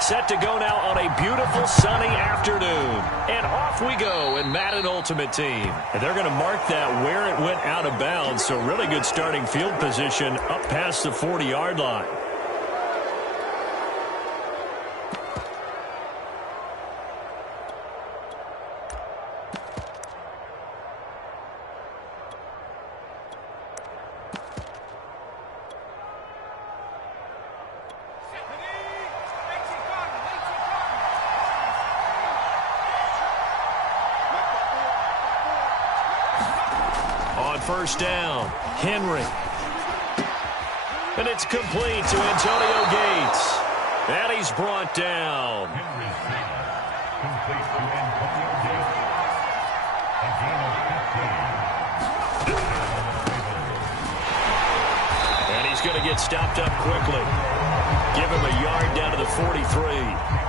Set to go now on a beautiful sunny afternoon. And off we go in Madden Ultimate Team. And they're going to mark that where it went out of bounds. So really good starting field position up past the 40-yard line. First down, Henry. And it's complete to Antonio Gates. And he's brought down. And he's going to get stopped up quickly. Give him a yard down to the 43.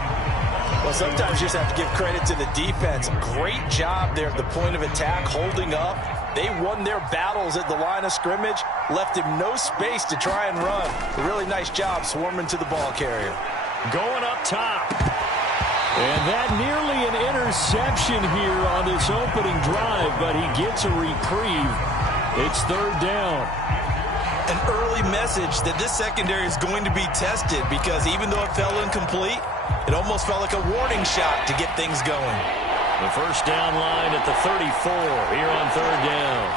Well, sometimes you just have to give credit to the defense. Great job there at the point of attack, holding up. They won their battles at the line of scrimmage, left him no space to try and run. A really nice job swarming to the ball carrier. Going up top. And that nearly an interception here on this opening drive, but he gets a reprieve. It's third down. An early message that this secondary is going to be tested because even though it fell incomplete, it almost felt like a warning shot to get things going. The first down line at the 34 here on third down.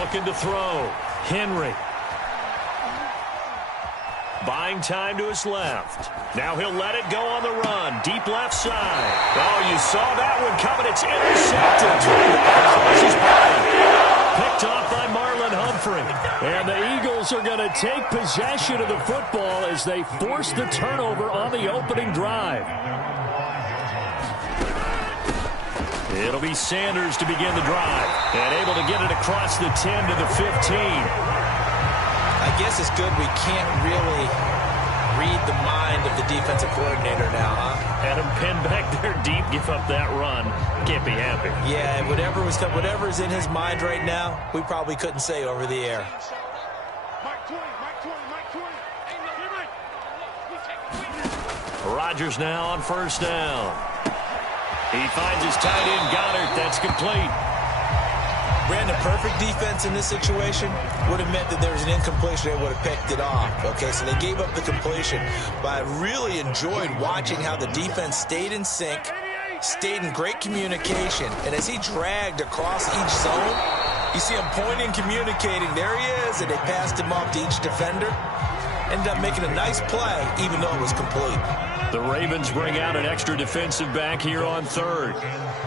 Looking to throw. Henry. Buying time to his left. Now he'll let it go on the run. Deep left side. Oh, you saw that one coming. It's intercepted. Across his body. Picked off by Marlon Humphrey. And the Eagles are going to take possession of the football as they force the turnover on the opening drive. It'll be Sanders to begin the drive. And able to get it across the 10 to the 15. I guess it's good we can't really read the mind of the defensive coordinator now, huh? Had him pinned back there deep, give up that run. Can't be happy. Yeah, whatever's in his mind right now, we probably couldn't say over the air. Rodgers now on first down. He finds his tight end, Goddard. That's complete. Brandon, perfect defense in this situation would have meant that there was an incompletion. They would have picked it off. Okay, so they gave up the completion. But I really enjoyed watching how the defense stayed in sync, stayed in great communication. And as he dragged across each zone, you see him pointing, communicating. There he is, and they passed him off to each defender. Ended up making a nice play, even though it was complete. The Ravens bring out an extra defensive back here on third.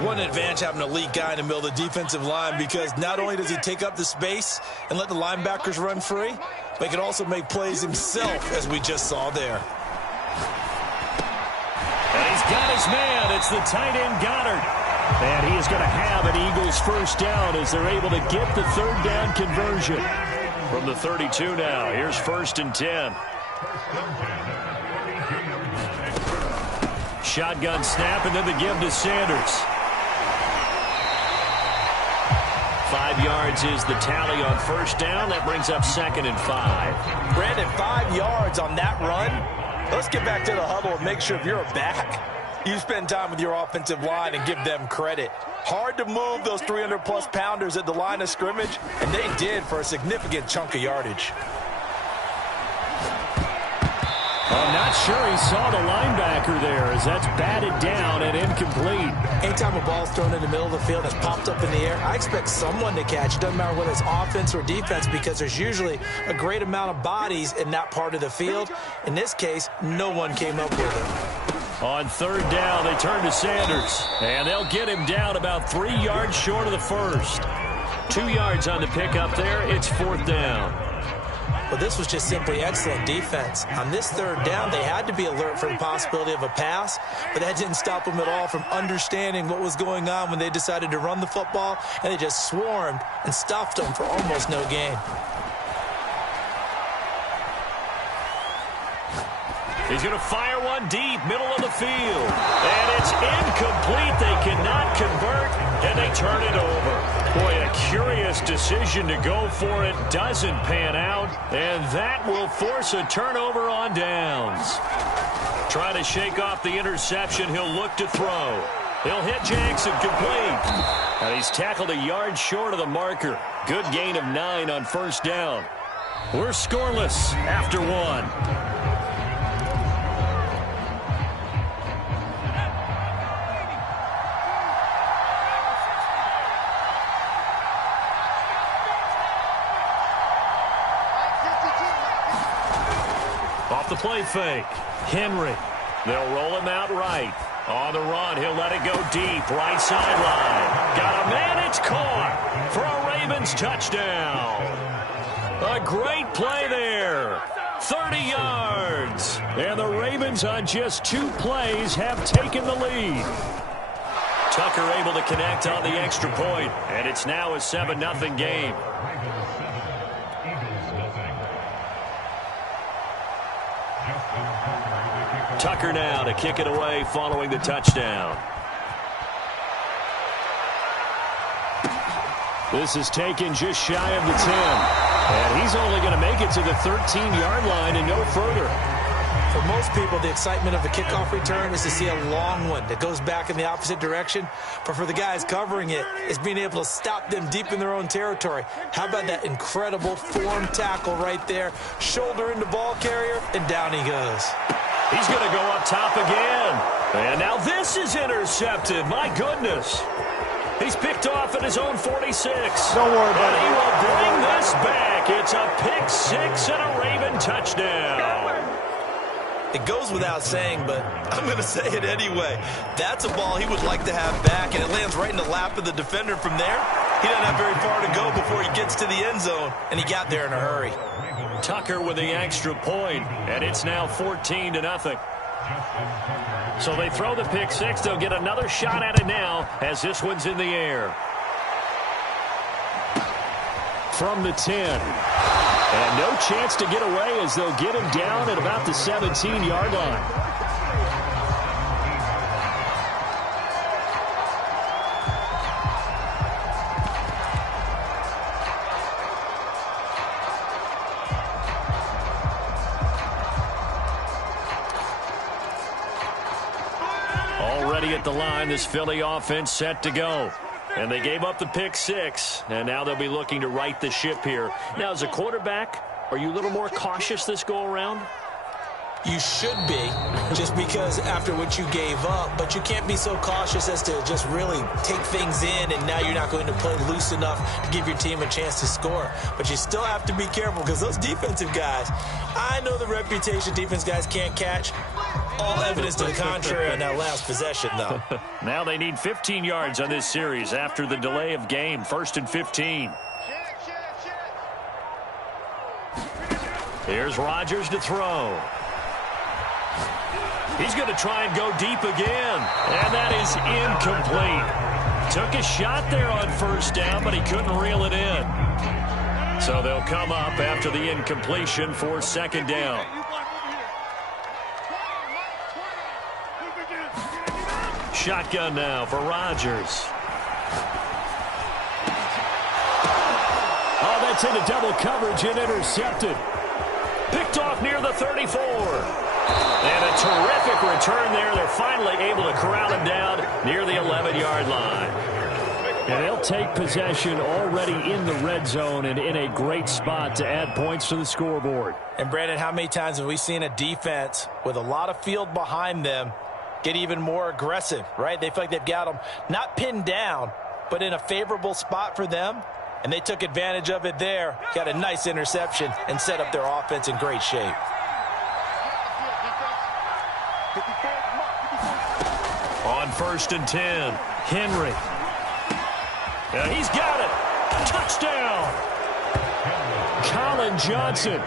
One advantage having an elite guy in the middle of the defensive line because not only does he take up the space and let the linebackers run free, but he can also make plays himself, as we just saw there. And he's got his man. It's the tight end, Goddard. And he is going to have an Eagles first down as they're able to get the third down conversion. From the 32 now, here's first and 10. Shotgun snap, and then the give to Sanders. 5 yards is the tally on first down. That brings up second and 5. Brandon, 5 yards on that run. Let's get back to the huddle and make sure if you're a back, you spend time with your offensive line and give them credit. Hard to move those 300-plus pounders at the line of scrimmage, and they did for a significant chunk of yardage. I'm not sure he saw the linebacker there as that's batted down and incomplete. Anytime a ball's thrown in the middle of the field that's popped up in the air, I expect someone to catch. It doesn't matter whether it's offense or defense because there's usually a great amount of bodies in that part of the field. In this case, no one came up with it. On third down, they turn to Sanders, and they'll get him down about 3 yards short of the first. 2 yards on the pickup there. It's fourth down. Well, this was just simply excellent defense. On this third down, they had to be alert for the possibility of a pass, but that didn't stop them at all from understanding what was going on when they decided to run the football, and they just swarmed and stuffed them for almost no gain. He's going to fire one deep, middle of the field. And it's incomplete. They cannot convert, and they turn it over. Boy, a curious decision to go for it doesn't pan out, and that will force a turnover on downs. Trying to shake off the interception, he'll look to throw. He'll hit Jackson complete. And he's tackled a yard short of the marker. Good gain of 9 on first down. We're scoreless after 1. Off the play fake. Henry. They'll roll him out right. On the run, he'll let it go deep. Right sideline. Got a man, it's caught for a Ravens touchdown. A great play there. 30 yards. And the Ravens on just 2 plays have taken the lead. Tucker able to connect on the extra point, and it's now a 7-0 game. Tucker now to kick it away following the touchdown. This is taken just shy of the 10. And he's only going to make it to the 13-yard line and no further. For most people, the excitement of the kickoff return is to see a long one that goes back in the opposite direction. But for the guys covering it, it's being able to stop them deep in their own territory. How about that incredible form tackle right there? Shoulder into ball carrier, and down he goes. He's going to go up top again. And now this is intercepted. My goodness. He's picked off at his own 46. Don't worry about it. And he will bring this back. It's a pick 6 and a Raven touchdown. It goes without saying, but I'm going to say it anyway. That's a ball he would like to have back, and it lands right in the lap of the defender from there. He doesn't have very far to go before he gets to the end zone, and he got there in a hurry. Tucker with the extra point, and it's now 14-0. So they throw the pick 6. They'll get another shot at it now as this one's in the air. From the 10. And no chance to get away as they'll get him down at about the 17-yard line. Already at the line, this Philly offense set to go. And they gave up the pick 6, and now they'll be looking to right the ship here. Now, as a quarterback, are you a little more cautious this go-around? You should be, just because after what you gave up, but you can't be so cautious as to just really take things in, and now you're not going to play loose enough to give your team a chance to score. But you still have to be careful because those defensive guys, I know the reputation defense guys can't catch. All evidence to the contrary on that last possession, though. Now they need 15 yards on this series after the delay of game. 1st and 15. Here's Rodgers to throw. He's going to try and go deep again. And that is incomplete. Took a shot there on first down, but he couldn't reel it in. So they'll come up after the incompletion for 2nd down. Shotgun now for Rodgers. Oh, that's into double coverage and intercepted. Picked off near the 34. And a terrific return there. They're finally able to corral him down near the 11-yard line. And they'll take possession already in the red zone and in a great spot to add points to the scoreboard. And, Brandon, how many times have we seen a defense with a lot of field behind them get even more aggressive, right? They feel like they've got them not pinned down, but in a favorable spot for them, and they took advantage of it there, got a nice interception, and set up their offense in great shape. On 1st and 10, Henry. And he's got it. Touchdown. Colin Johnson,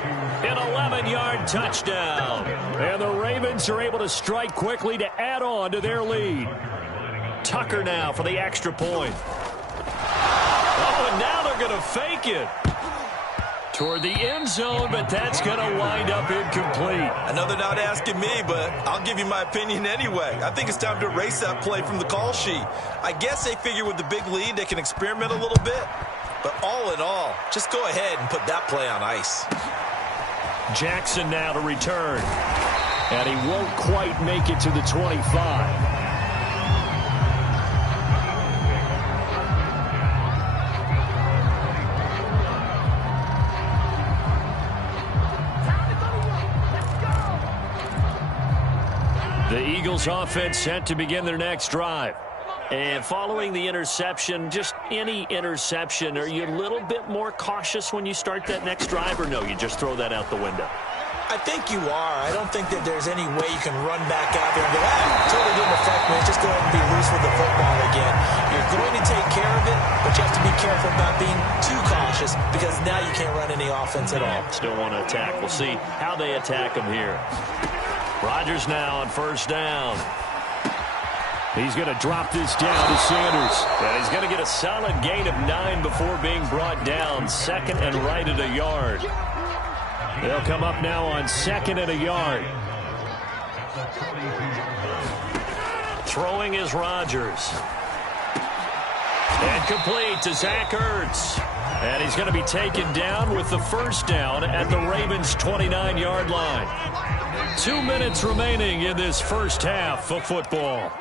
an 11-yard touchdown. And the Ravens are able to strike quickly to add on to their lead. Tucker now for the extra point. Oh, and now they're going to fake it. toward the end zone, but that's going to wind up incomplete. I know they're not asking me, but I'll give you my opinion anyway. I think it's time to erase that play from the call sheet. I guess they figure with the big lead they can experiment a little bit. But all in all, just go ahead and put that play on ice. Jackson now to return. And he won't quite make it to the 25. The Eagles offense set to begin their next drive. And following the interception, just any interception, are you a little bit more cautious when you start that next drive, or no, you just throw that out the window? I think you are. I don't think that there's any way you can run back out there and go, totally didn't affect me. Just go ahead and be loose with the football again. You're going to take care of it, but you have to be careful about being too cautious because now you can't run any offense at all. Still want to attack. We'll see how they attack him here. Rodgers now on first down. He's going to drop this down to Sanders. And he's going to get a solid gain of 9 before being brought down. Second and right at a yard. They'll come up now on second and a yard. Throwing is Rodgers. And complete to Zach Ertz. And he's going to be taken down with the first down at the Ravens' 29-yard line. 2 minutes remaining in this first half of football.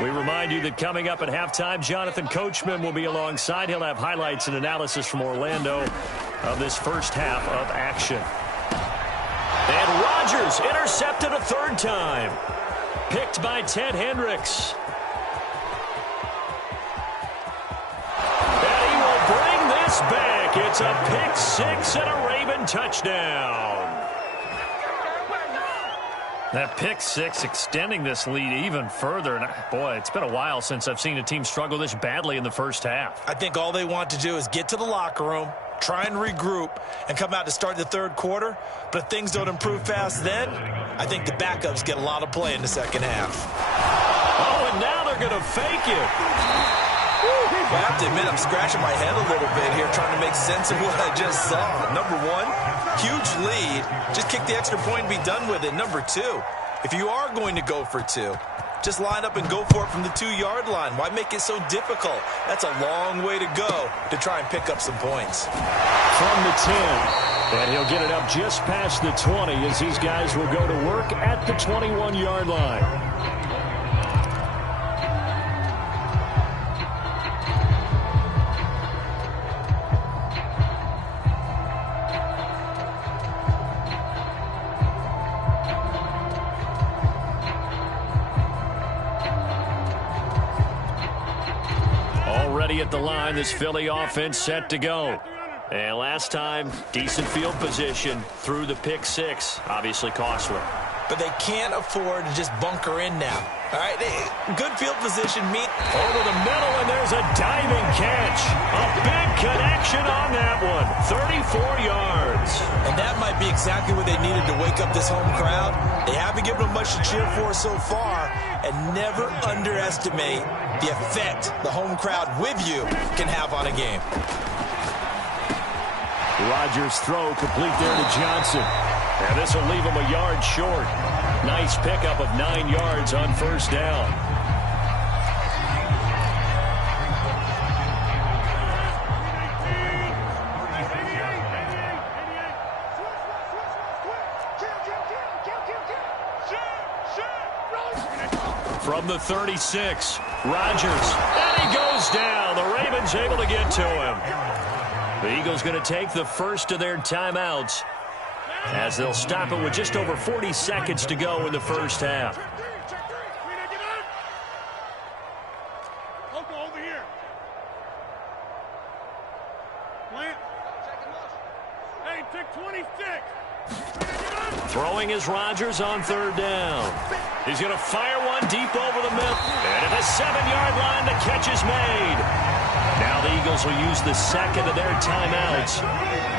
We remind you that coming up at halftime, Jonathan Coachman will be alongside. He'll have highlights and analysis from Orlando of this first half of action. And Rodgers intercepted a third time. Picked by Ted Hendricks. And he will bring this back. It's a pick six and a Raven touchdown. That pick six extending this lead even further. And boy, it's been a while since I've seen a team struggle this badly in the first half. I think all they want to do is get to the locker room, try and regroup, and come out to start the third quarter. But if things don't improve fast then, I think the backups get a lot of play in the second half. Oh, and now they're going to fake it. I have to admit, I'm scratching my head a little bit here trying to make sense of what I just saw. Number one, huge lead. Just kick the extra point and be done with it. Number two, if you are going to go for two, just line up and go for it from the 2-yard line. Why make it so difficult? That's a long way to go to try and pick up some points. From the 10, and he'll get it up just past the 20 as these guys will go to work at the 21-yard line. At the line, this Philly offense set to go. And last time, decent field position through the pick six. Obviously costly. But they can't afford to just bunker in now. All right, good field position. Over the middle, and there's a diving catch. A big connection on that one. 34 yards. And that might be exactly what they needed to wake up this home crowd. They haven't given them much to cheer for so far. And never underestimate the effect the home crowd with you can have on a game. Rodgers' throw complete there to Johnson. And this will leave him a yard short. Nice pickup of 9 yards on first down. From the 36, Rodgers, and he goes down. The Ravens able to get to him. The Eagles going to take the first of their timeouts as they'll stop it with just over 40 seconds to go in the first half. Over here. Plant. Hey, take 26. Throwing is Rodgers on third down. He's going to fire one deep over the middle. And at the 7-yard line, the catch is made. Now the Eagles will use the second of their timeouts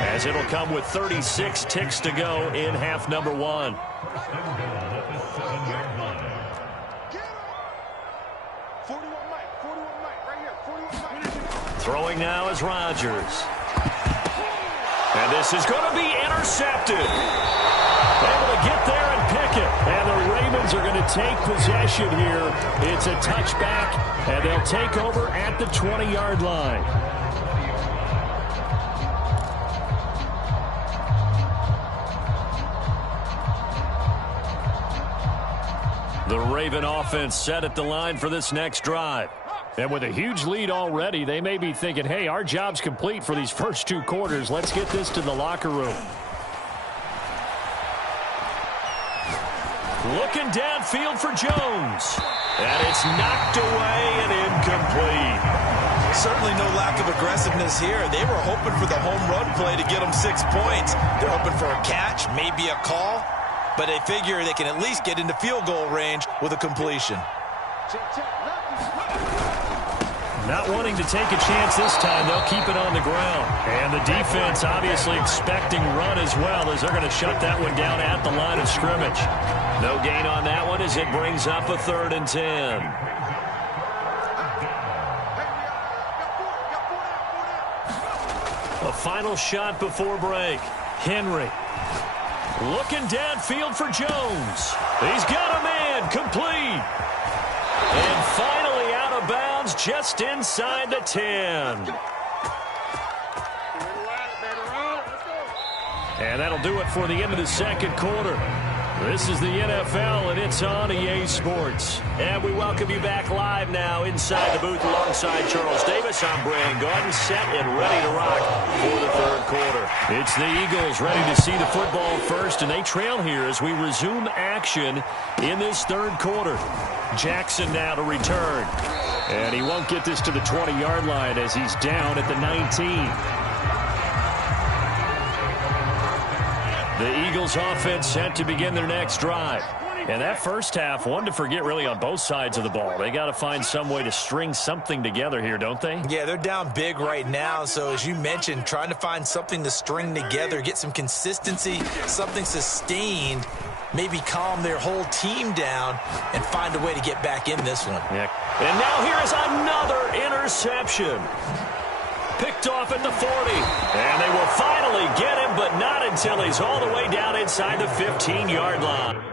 as it'll come with 36 ticks to go in half number one. Throwing now is Rodgers. And this is going to be intercepted. Able to get there and pick it. And the Ravens are going to take possession here. It's a touchback, and they'll take over at the 20-yard line. The Raven offense set at the line for this next drive. And with a huge lead already, they may be thinking, hey, our job's complete for these first 2 quarters. Let's get this to the locker room. Looking downfield for Jones. And it's knocked away and incomplete. Certainly no lack of aggressiveness here. They were hoping for the home run play to get them 6 points. They're hoping for a catch, maybe a call. But they figure they can at least get into field goal range with a completion. Not wanting to take a chance this time, they'll keep it on the ground. And the defense obviously expecting run as well, as they're going to shut that one down at the line of scrimmage. No gain on that one as it brings up a 3rd and 10. A final shot before break. Henry. Looking downfield for Jones. He's got a man. Complete. And finally out of bounds just inside the 10. And that'll do it for the end of the second quarter. This is the NFL, and it's on EA Sports. And we welcome you back live now inside the booth alongside Charles Davis. I'm Brandon Gaudin, set and ready to rock for the 3rd quarter. It's the Eagles ready to see the football first, and they trail here as we resume action in this 3rd quarter. Jackson now to return. And he won't get this to the 20-yard line as he's down at the 19. The Eagles offense set to begin their next drive. And that first half, one to forget really on both sides of the ball. They got to find some way to string something together here, don't they? Yeah, they're down big right now. So as you mentioned, trying to find something to string together, get some consistency, something sustained, maybe calm their whole team down and find a way to get back in this one. Yeah. And now here is another interception. Picked off at the 40. And they will finally get him, but not until he's all the way down inside the 15-yard line.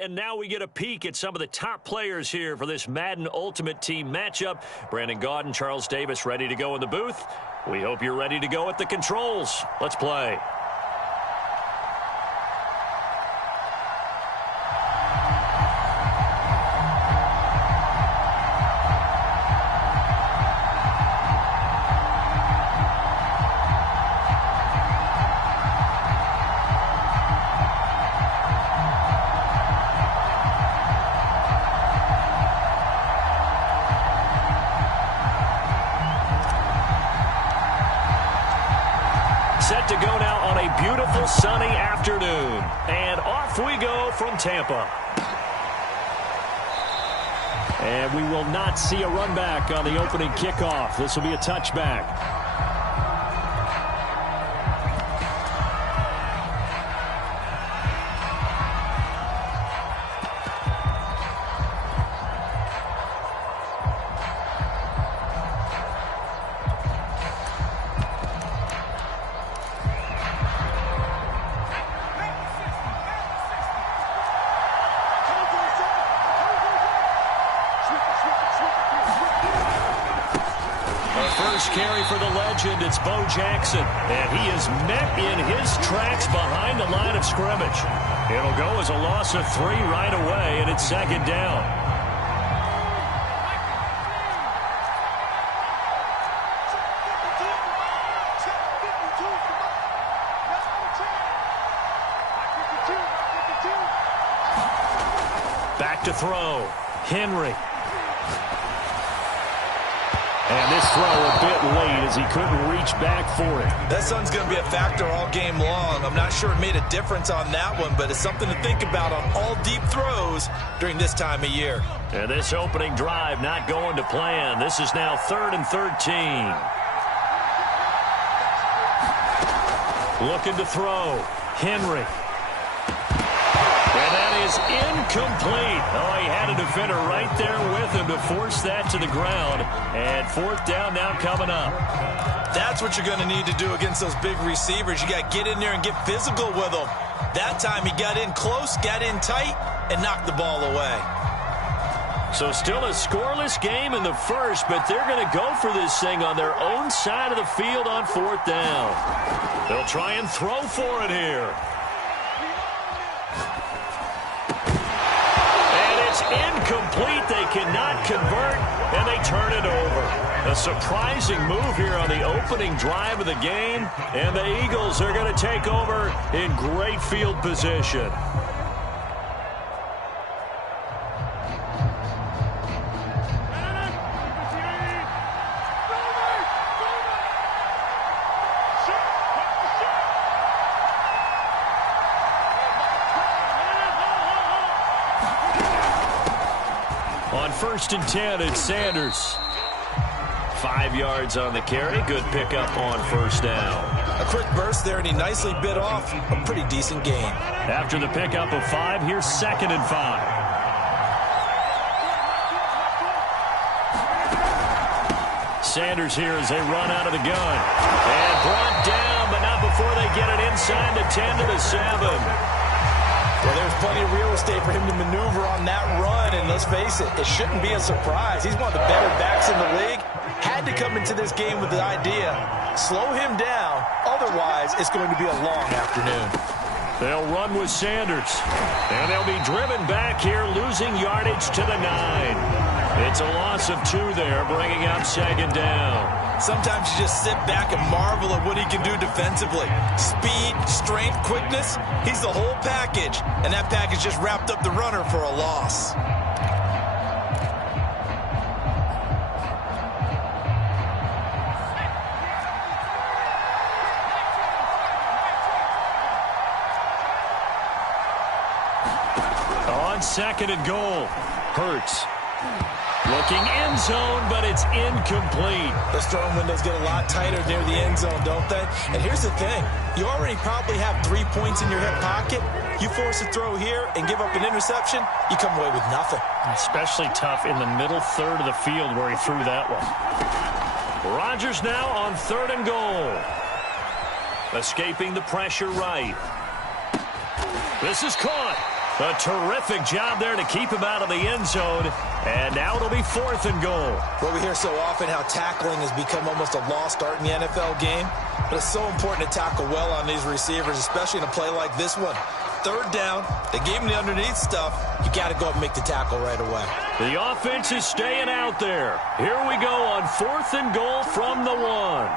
And now we get a peek at some of the top players here for this Madden Ultimate Team matchup. Brandon Gaudin, Charles Davis ready to go in the booth. We hope you're ready to go at the controls. Let's play. Set to go now on a beautiful sunny afternoon. And off we go from Tampa. And we will not see a run back on the opening kickoff. This will be a touchback. The first carry for the legend, it's Bo Jackson. And he is met in his tracks behind the line of scrimmage. It'll go as a loss of 3 right away, and it's second down. Back to throw. Henry. And this throw a bit late as he couldn't reach back for it. That sun's going to be a factor all game long. I'm not sure it made a difference on that one, but it's something to think about on all deep throws during this time of year. And this opening drive not going to plan. This is now 3rd and 13. Looking to throw. Henry. And that is incomplete. Oh, he had a defender right there with him to force that to the ground. And 4th down now coming up. That's what you're going to need to do against those big receivers. You got to get in there and get physical with them. That time he got in close, got in tight, and knocked the ball away. So still a scoreless game in the first, but they're going to go for this thing on their own side of the field on 4th down. They'll try and throw for it here. Incomplete. They cannot convert, and they turn it over. A surprising move here on the opening drive of the game, and the Eagles are going to take over in great field position. On 1st and 10, it's Sanders. 5 yards on the carry. Good pickup on 1st down. A quick burst there, and he nicely bit off a pretty decent gain. After the pickup of 5, here's 2nd and 5. Sanders here as they run out of the gun. And brought down, but not before they get it inside the 10 to the 7. Well, there's plenty of real estate for him to maneuver on that run, and let's face it, it shouldn't be a surprise. He's one of the better backs in the league. Had to come into this game with the idea, slow him down, otherwise it's going to be a long afternoon. They'll run with Sanders, and they'll be driven back here, losing yardage to the 9. It's a loss of 2 there, bringing up 2nd down. Sometimes you just sit back and marvel at what he can do defensively. Speed, strength, quickness, he's the whole package. And that package just wrapped up the runner for a loss. On 2nd and goal, Hurts. Looking end zone, but it's incomplete. Those throwing windows get a lot tighter near the end zone, don't they? And here's the thing. You already probably have 3 points in your hip pocket. You force a throw here and give up an interception, you come away with nothing. Especially tough in the middle third of the field where he threw that one. Rodgers now on 3rd and goal. Escaping the pressure right. This is caught. A terrific job there to keep him out of the end zone. And now it'll be 4th and goal. Well, we hear so often how tackling has become almost a lost art in the NFL game. But it's so important to tackle well on these receivers, especially in a play like this one. 3rd down, they gave him the underneath stuff. You got to go up and make the tackle right away. The offense is staying out there. Here we go on 4th and goal from the 1.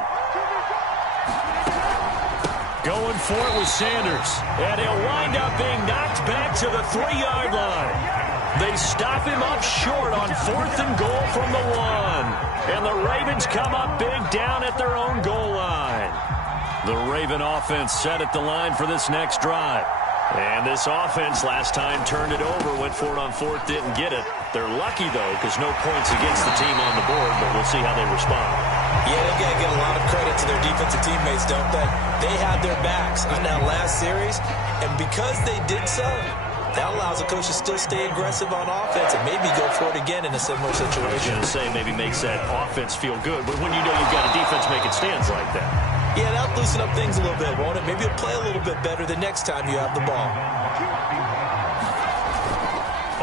Going for it with Sanders. And he'll wind up being knocked back to the 3-yard line. They stop him up short on 4th and goal from the 1. And the Ravens come up big down at their own goal line. The Raven offense set at the line for this next drive. And this offense last time turned it over, went for it on 4th, didn't get it. They're lucky, though, because no points against the team on the board, but we'll see how they respond. Yeah, they got to get a lot of credit to their defensive teammates, don't they? They had their backs on that last series, and because they did so, that allows the coach to still stay aggressive on offense and maybe go for it again in a similar situation. I was going to say maybe makes that offense feel good, but when you know you've got a defense making stands like that. Yeah, that'll loosen up things a little bit, won't it? Maybe you'll play a little bit better the next time you have the ball.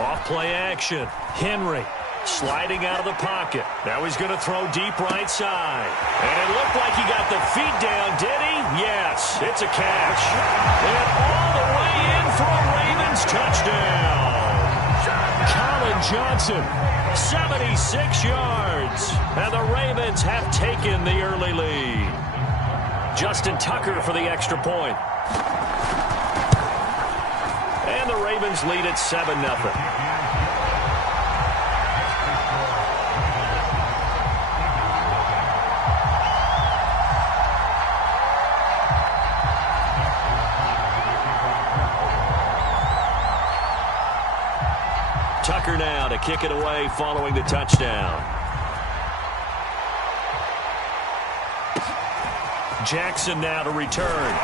Off play action. Henry Sliding out of the pocket. Now he's going to throw deep right side. And it looked like he got the feet down, did he? Yes, it's a catch. And all the way in for a Ravens touchdown. Colin Johnson, 76 yards. And the Ravens have taken the early lead. Justin Tucker for the extra point. And the Ravens lead at 7-0. Tucker now to kick it away following the touchdown. Jackson now to return.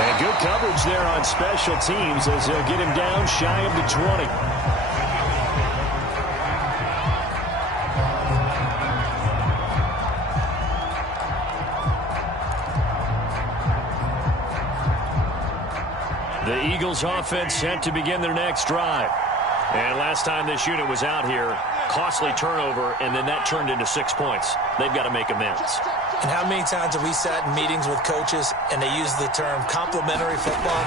And good coverage there on special teams as they'll get him down shy of the 20. The Eagles offense set to begin their next drive. And last time this unit was out here, costly turnover, and then that turned into 6 points. They've got to make amends. And how many times have we sat in meetings with coaches and they use the term complementary football?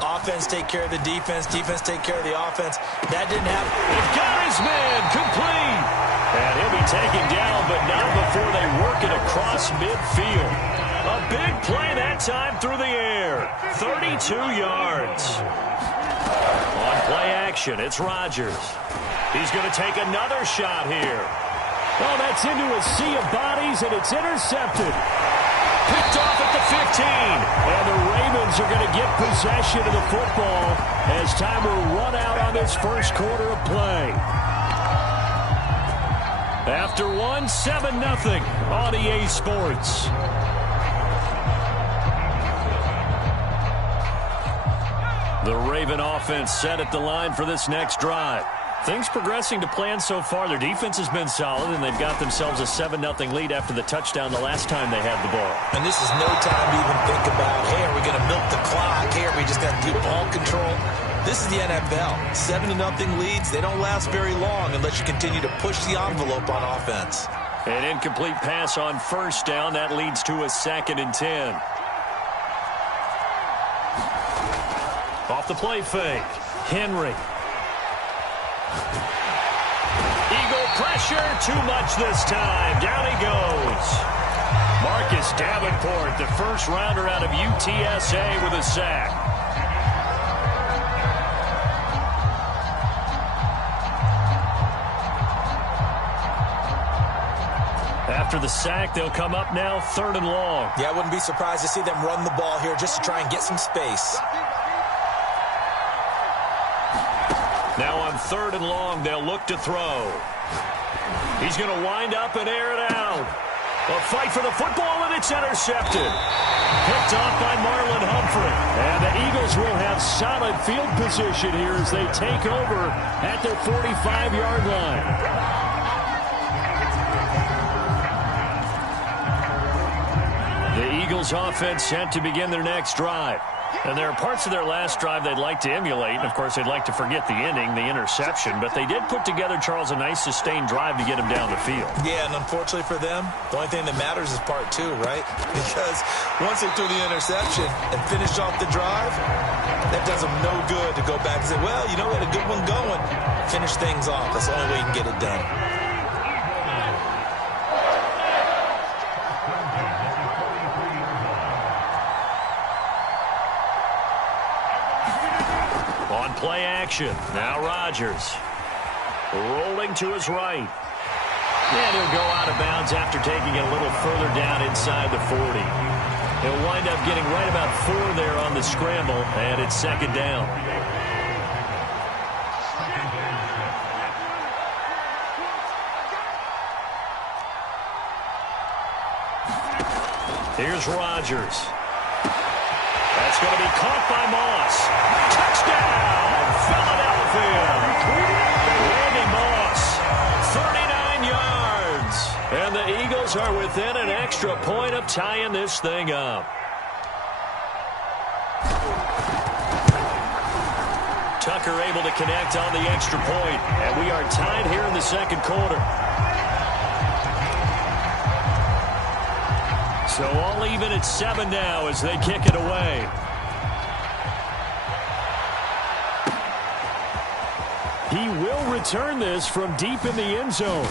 Offense take care of the defense, defense take care of the offense. That didn't happen. They've got his man complete. And he'll be taken down, but not before they work it across midfield. A big play that time through the air. 32 yards. On play action, it's Rodgers. He's going to take another shot here. Oh, that's into a sea of bodies, and it's intercepted. Picked off at the 15. And the Ravens are going to get possession of the football as time will run out on this first quarter of play. After 7-0 on EA Sports. The Raven offense set at the line for this next drive. Things progressing to plan so far. Their defense has been solid, and they've got themselves a 7-0 lead after the touchdown the last time they had the ball. And this is no time to even think about, hey, are we going to milk the clock? Hey, are we just going to do ball control? This is the NFL. 7-0 leads, they don't last very long unless you continue to push the envelope on offense. An incomplete pass on first down. That leads to a 2nd and 10. Off the play fake. Henry. Eagle pressure. Too much this time. Down he goes. Marcus Davenport, the first rounder out of UTSA with a sack. After the sack, they'll come up now 3rd and long. Yeah, I wouldn't be surprised to see them run the ball here just to try and get some space. Now on 3rd and long, they'll look to throw. He's going to wind up and air it out. A fight for the football, and it's intercepted. Picked off by Marlon Humphrey. And the Eagles will have solid field position here as they take over at their 45-yard line. The Eagles offense set to begin their next drive. And there are parts of their last drive they'd like to emulate. And, of course, they'd like to forget the ending, the interception. But they did put together, Charles, a nice sustained drive to get him down the field. Yeah, and unfortunately for them, the only thing that matters is part 2, right? Because once they threw the interception and finished off the drive, that does them no good to go back and say, well, you know, we had a good one going. Finish things off. That's the only way you can get it done. Play action. Now Rodgers. Rolling to his right. And he'll go out of bounds after taking it a little further down inside the 40. He'll wind up getting right about 4 there on the scramble, and it's 2nd down. Here's Rodgers. That's going to be caught by Moss. Touchdown, Philadelphia. Randy Moss, 39 yards. And the Eagles are within an extra point of tying this thing up. blocker able to connect on the extra point, and we are tied here in the second quarter. So all even at 7 now as they kick it away. He will return this from deep in the end zone.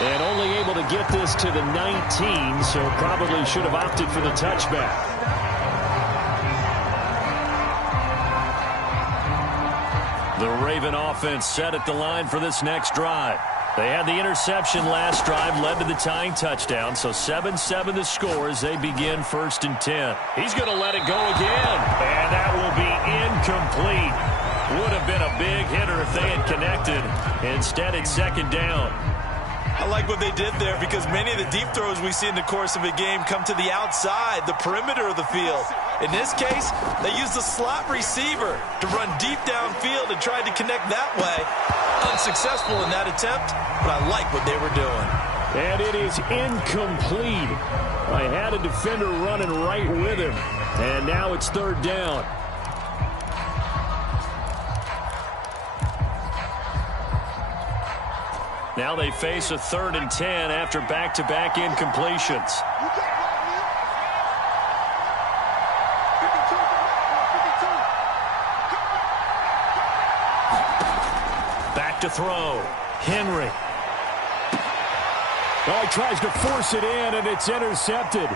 And only able to get this to the 19, so probably should have opted for the touchback. The Raven offense set at the line for this next drive. They had the interception last drive, led to the tying touchdown, so 7-7 the score as they begin 1st and 10. He's going to let it go again, and that will be incomplete. Would have been a big hitter if they had connected. Instead, it's 2nd down. I like what they did there because many of the deep throws we see in the course of a game come to the outside, the perimeter of the field. In this case, they used the slot receiver to run deep downfield and tried to connect that way. Unsuccessful in that attempt, but I like what they were doing. And it is incomplete. I had a defender running right with him, and now it's 3rd down. Now they face a 3rd and 10 after back-to-back incompletions. Back to throw. Henry. Oh, he tries to force it in, and it's intercepted.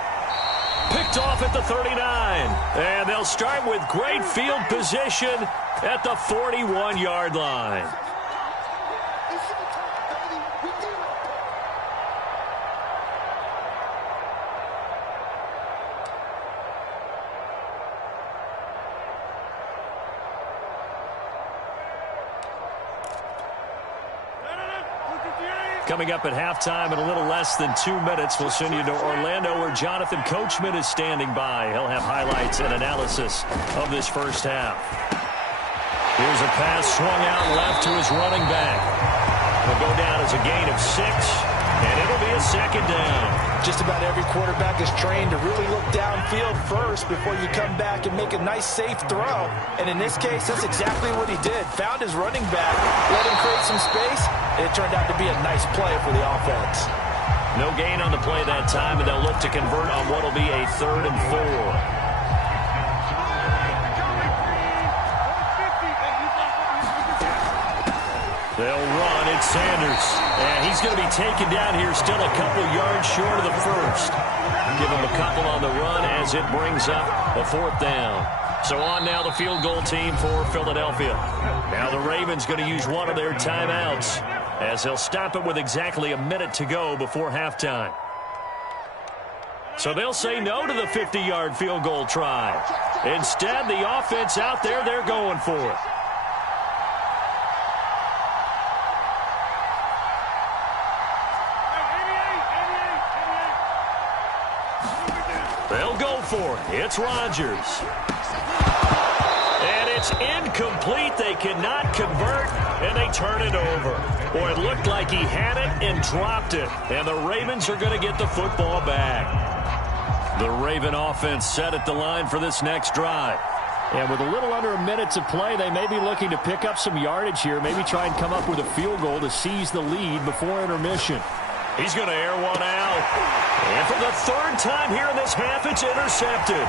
Picked off at the 39. And they'll start with great field position at the 41-yard line. Coming up at halftime in a little less than 2 minutes, we'll send you to Orlando where Jonathan Coachman is standing by. He'll have highlights and analysis of this first half. Here's a pass swung out left to his running back. It'll go down as a gain of 6, and it'll be a 2nd down. Just about every quarterback is trained to really look downfield first before you come back and make a nice, safe throw. And in this case, that's exactly what he did. Found his running back, let him create some space, and it turned out to be a nice play for the offense. No gain on the play that time, and they'll look to convert on what will be a 3rd and 4. They'll run. It's Sanders. And he's going to be taken down here still a couple yards short of the first. Give him a couple on the run as it brings up a 4th down. So on now the field goal team for Philadelphia. Now the Ravens going to use one of their timeouts as they'll stop it with exactly a minute to go before halftime. So they'll say no to the 50-yard field goal try. Instead, the offense out there, they're going for it. They'll go for it. It's Rodgers. And it's incomplete. They cannot convert, and they turn it over. Boy, it looked like he had it and dropped it. And the Ravens are going to get the football back. The Raven offense set at the line for this next drive. And with a little under a minute to play, they may be looking to pick up some yardage here, maybe try and come up with a field goal to seize the lead before intermission. He's going to air one out. And for the 3rd time here in this half, it's intercepted.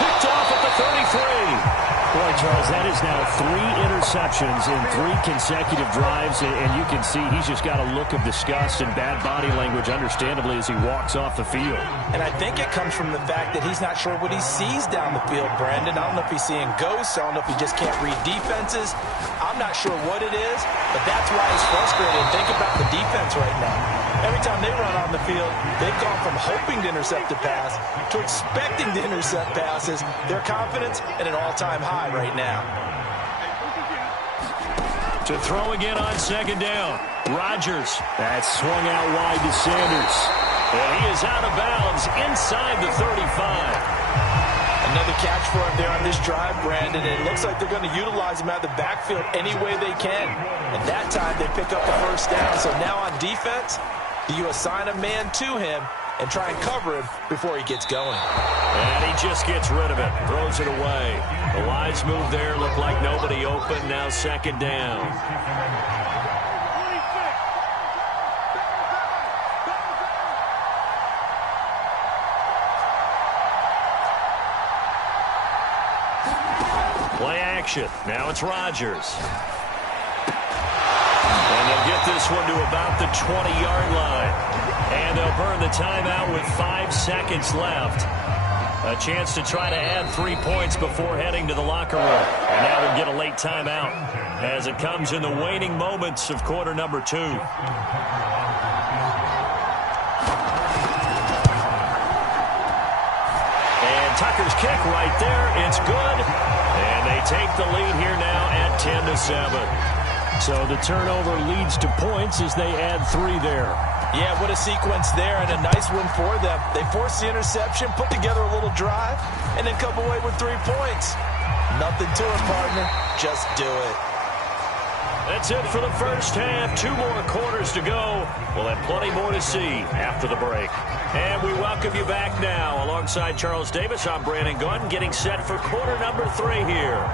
Picked off at the 33. Boy, Charles, that is now 3 interceptions in 3 consecutive drives, and you can see he's just got a look of disgust and bad body language, understandably, as he walks off the field. And I think it comes from the fact that he's not sure what he sees down the field, Brandon. I don't know if he's seeing ghosts. I don't know if he just can't read defenses. I'm not sure what it is, but that's why he's frustrated. Think about the defense right now. Every time they run on the field, they've gone from hoping to intercept a pass to expecting to intercept passes. Their confidence at an all-time high right now. To throw again on 2nd down. Rodgers. That's swung out wide to Sanders. And he is out of bounds inside the 35. Another catch for him there on this drive, Brandon. And it looks like they're going to utilize him out of the backfield any way they can. And that time they pick up the 1st down. So now on defense, do you assign a man to him and try and cover him before he gets going. And he just gets rid of it, throws it away. The wise move there, looked like nobody open, now second down. Play action. Now it's Rodgers. And they'll get this one to about the 20-yard line. And they'll burn the timeout with 5 seconds left. A chance to try to add 3 points before heading to the locker room. And now they'll get a late timeout as it comes in the waning moments of quarter number 2. And Tucker's kick right there. It's good. And they take the lead here now at 10-7. So the turnover leads to points as they add 3 there. Yeah, what a sequence there, and a nice win for them. They forced the interception, put together a little drive, and then come away with 3 points. Nothing to it, partner. Just do it. That's it for the first half. 2 more quarters to go. We'll have plenty more to see after the break. And we welcome you back now. Alongside Charles Davis, I'm Brandon Gunn, getting set for quarter number 3 here.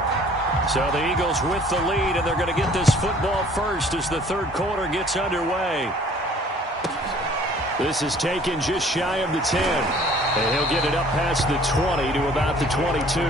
So the Eagles with the lead, and they're going to get this football first as the third quarter gets underway. This is taken just shy of the 10. And he'll get it up past the 20 to about the 22.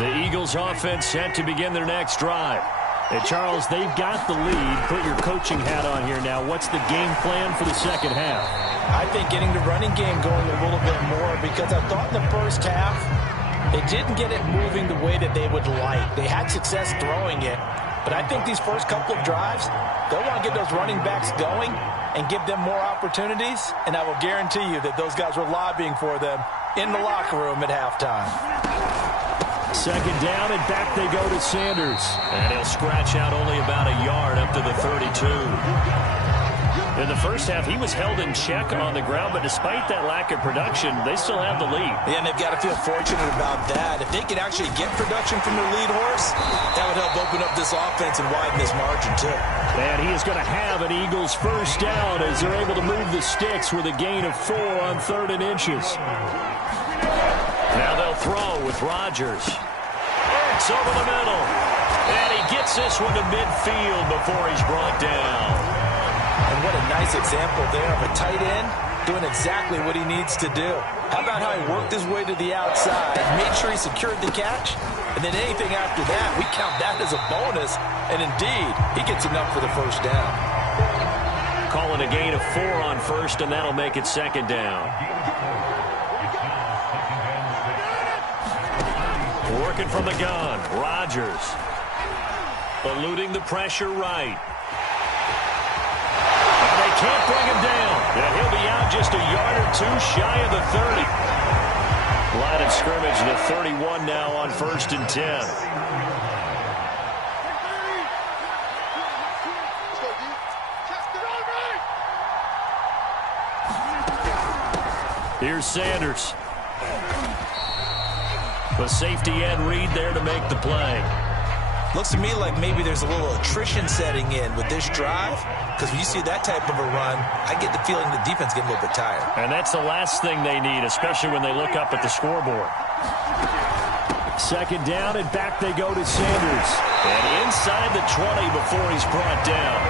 The Eagles offense set to begin their next drive. And Charles, they've got the lead. Put your coaching hat on here now. What's the game plan for the second half? I think getting the running game going a little bit more, because I thought in the first half they didn't get it moving the way that they would like. They had success throwing it. But I think these first couple of drives, they'll want to get those running backs going and give them more opportunities. And I will guarantee you that those guys were lobbying for them in the locker room at halftime. Second down, and back they go to Sanders. And he'll scratch out only about a yard up to the 32. In the first half, he was held in check on the ground, but despite that lack of production, they still have the lead. Yeah, and they've got to feel fortunate about that. If they can actually get production from their lead horse, that would help open up this offense and widen this margin, too. And he is going to have an Eagles first down as they're able to move the sticks with a gain of 4 on 3rd and inches. Now they'll throw with Rodgers. It's over the middle. And he gets this one to midfield before he's brought down. And what a nice example there of a tight end doing exactly what he needs to do. How about how he worked his way to the outside, made sure he secured the catch, and then anything after that, we count that as a bonus. And indeed, he gets enough for the first down. Calling a gain of 4 on first, and that'll make it second down. Working from the gun, Rodgers. Eluding the pressure right. And they can't bring him down. And he'll be out just a yard or 2 shy of the 30. Line of scrimmage, the 31 now on 1st and 10. Here's Sanders. The safety end read there to make the play. Looks to me like maybe there's a little attrition setting in with this drive, because when you see that type of a run, I get the feeling the defense getting a little bit tired. And that's the last thing they need, especially when they look up at the scoreboard. Second down, and back they go to Sanders. And inside the 20 before he's brought down.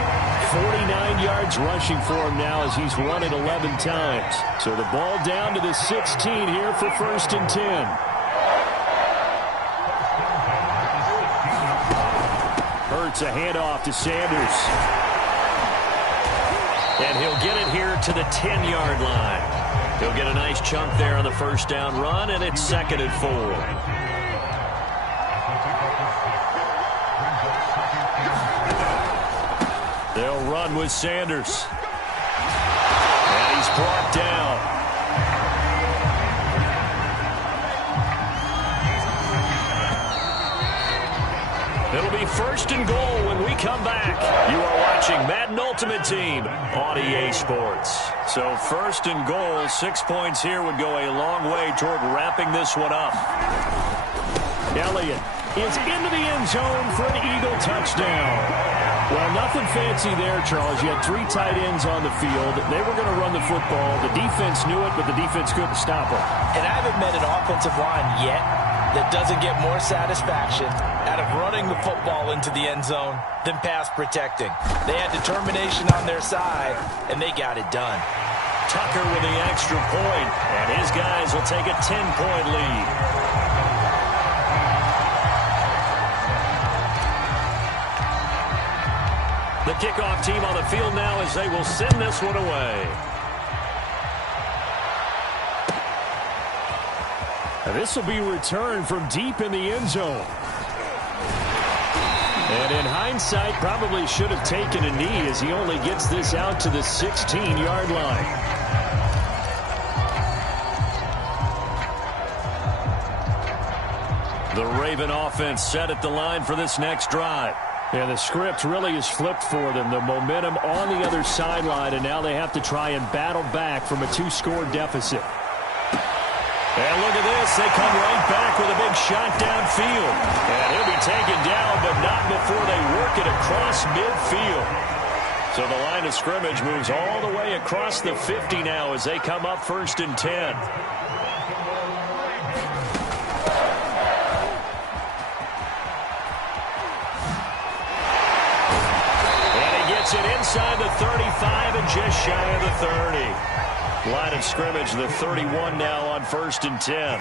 49 yards rushing for him now as he's run it 11 times. So the ball down to the 16 here for 1st and 10. Hurts a handoff to Sanders. And he'll get it here to the 10-yard line. He'll get a nice chunk there on the first down run, and it's 2nd and 4. They'll run with Sanders. And he's brought down. It'll be 1st and goal when we come back. You are watching Madden Ultimate Team on EA Sports. So 1st and goal, 6 points here would go a long way toward wrapping this one up. Elliott is into the end zone for an Eagle touchdown. Well, nothing fancy there, Charles. You had 3 tight ends on the field. They were going to run the football. The defense knew it, but the defense couldn't stop them. And I haven't met an offensive line yet that doesn't get more satisfaction out of running the football into the end zone than pass protecting. They had determination on their side, and they got it done. Tucker with the extra point, and his guys will take a 10-point lead. The kickoff team on the field now as they will send this one away. This will be returned from deep in the end zone. And in hindsight, probably should have taken a knee as he only gets this out to the 16-yard line. The Raven offense set at the line for this next drive. Yeah, the script really is flipped for them. The momentum on the other sideline, and now they have to try and battle back from a 2-score deficit. And look at this. They come right back with a big shot downfield. And he'll be taken down, but not before they work it across midfield. So the line of scrimmage moves all the way across the 50 now as they come up 1st and 10. It inside the 35 and just shy of the 30. Line of scrimmage, the 31 now on 1st and 10.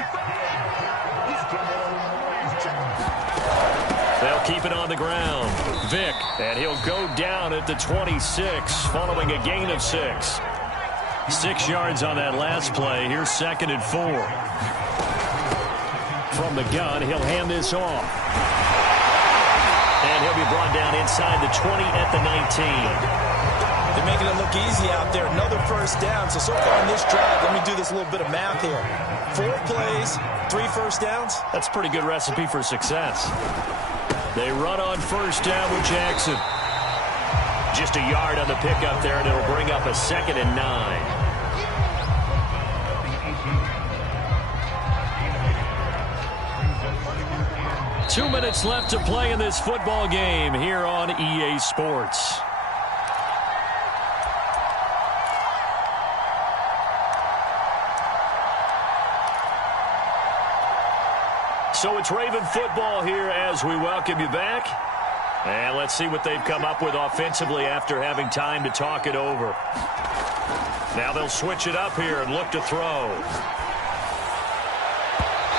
They'll keep it on the ground. Vick, and he'll go down at the 26 following a gain of 6. 6 yards on that last play. Here's 2nd and 4. From the gun, he'll hand this off. And he'll be brought down inside the 20 at the 19. They're making it look easy out there. Another 1st down. So far in this drive, let me do this little bit of math here. 4 plays, 3 1st downs. That's a pretty good recipe for success. They run on 1st down with Jackson. Just a yard on the pickup there, and it'll bring up a 2nd and 9. 2 minutes left to play in this football game here on EA Sports. So it's Raven football here as we welcome you back. And let's see what they've come up with offensively after having time to talk it over. Now they'll switch it up here and look to throw.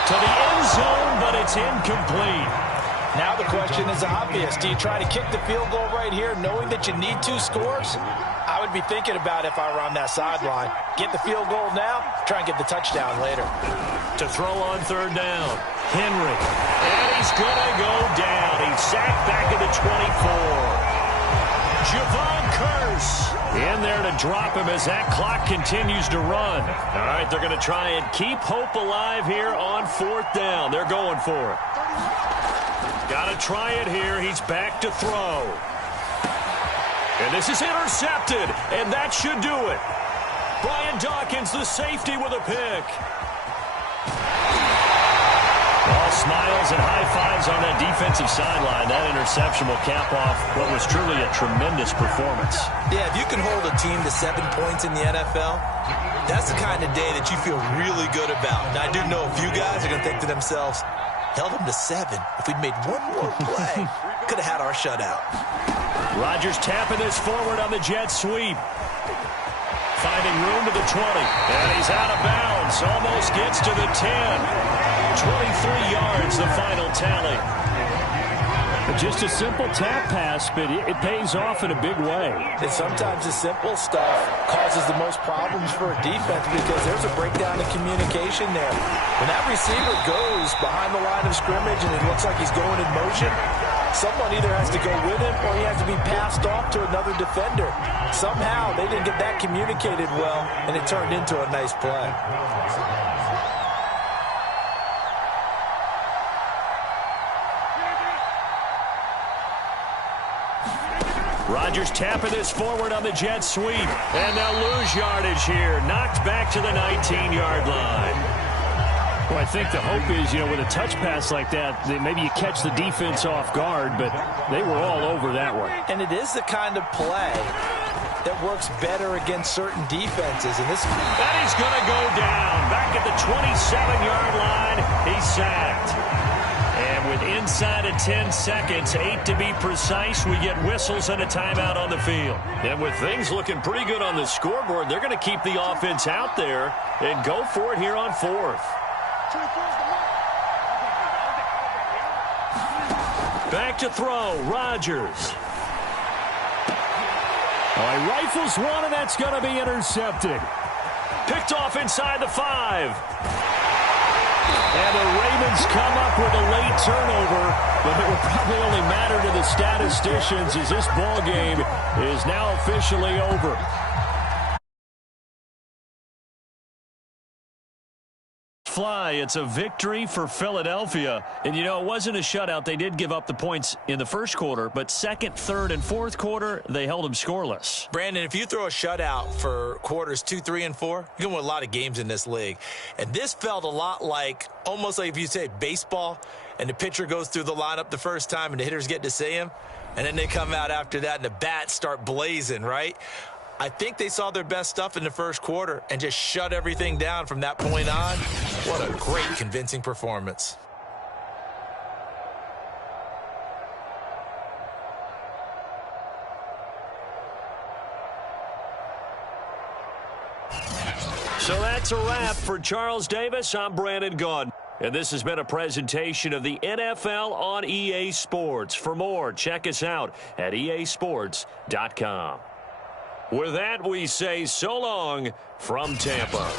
To the end zone, but it's incomplete. Now the question is obvious. Do you try to kick the field goal right here knowing that you need 2 scores? I would be thinking about it if I were on that sideline. Get the field goal now, try and get the touchdown later. To throw on 3rd down, Henry. And he's going to go down. He's sacked back at the 24. Javon Curse in there to drop him as that clock continues to run. All right, they're going to try and keep hope alive here on 4th down. They're going for it. Got to try it here. He's back to throw. And this is intercepted, and that should do it. Brian Dawkins, the safety, with a pick. All smiles and high fives on that defensive sideline. That interception will cap off what was truly a tremendous performance. Yeah, if you can hold a team to 7 points in the NFL, that's the kind of day that you feel really good about. Now, I do know a few guys are going to think to themselves, held them to 7. If we'd made one more play, could have had our shutout. Rodgers tapping this forward on the jet sweep. Finding room to the 20. And he's out of bounds. Almost gets to the 10. 23 yards, the final tally. Just a simple tap pass, but it pays off in a big way. And sometimes the simple stuff causes the most problems for a defense because there's a breakdown in communication there. When that receiver goes behind the line of scrimmage and it looks like he's going in motion, someone either has to go with him or he has to be passed off to another defender. Somehow they didn't get that communicated well, and it turned into a nice play. Rodgers tapping this forward on the jet sweep. And they'll lose yardage here. Knocked back to the 19-yard line. Well, I think the hope is, with a touch pass like that, maybe you catch the defense off guard, but they were all over that one. And it is the kind of play that works better against certain defenses. And that is going to go down. Back at the 27-yard line, he's sacked. And with inside of 10 seconds, 8 to be precise, we get whistles and a timeout on the field. And with things looking pretty good on the scoreboard, they're going to keep the offense out there and go for it here on 4th. Back to throw, Rodgers. He rifles one, and that's going to be intercepted. Picked off inside the 5. And the Ravens come up with a late turnover, but it will probably only matter to the statisticians as this ball game is now officially over. It's a victory for Philadelphia. And, it wasn't a shutout. They did give up the points in the first quarter, but second, third, and fourth quarter, they held them scoreless. Brandon, if you throw a shutout for quarters 2, 3, and 4, you're going to win a lot of games in this league. And this felt a lot almost like if you say baseball, and the pitcher goes through the lineup the first time, and the hitters get to see him, and then they come out after that, and the bats start blazing, right? I think they saw their best stuff in the first quarter and just shut everything down from that point on. What a great, convincing performance. So that's a wrap for Charles Davis. I'm Brandon Gaudin. And this has been a presentation of the NFL on EA Sports. For more, check us out at easports.com. With that, we say so long from Tampa.